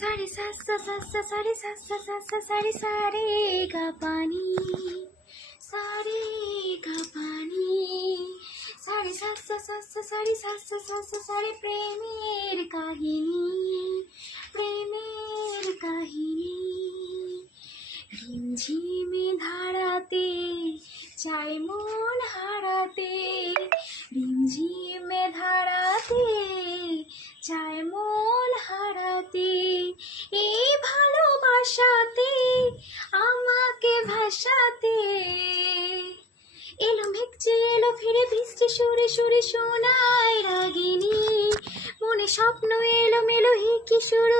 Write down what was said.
सारे सा सा सा सा सारे सा सा सा सा सारे सारे गा पानी सारे गा पानी सारे सा सा सा सा सारे सा सा सा सा सारे प्रेमेर काहिनी রিমঝিমে ধারাতে চাই মন হারাতে রিমঝিমে ধারাতে চাই মন হারাতে এই ভালোবাসাতে আমাকে ভাসাতে এলো মেঘ এলো ফিরে বৃষ্টি সুরে সুরে শোনায় রাগিনী মনে স্বপ্ন এলো মেলো হি কি শুরু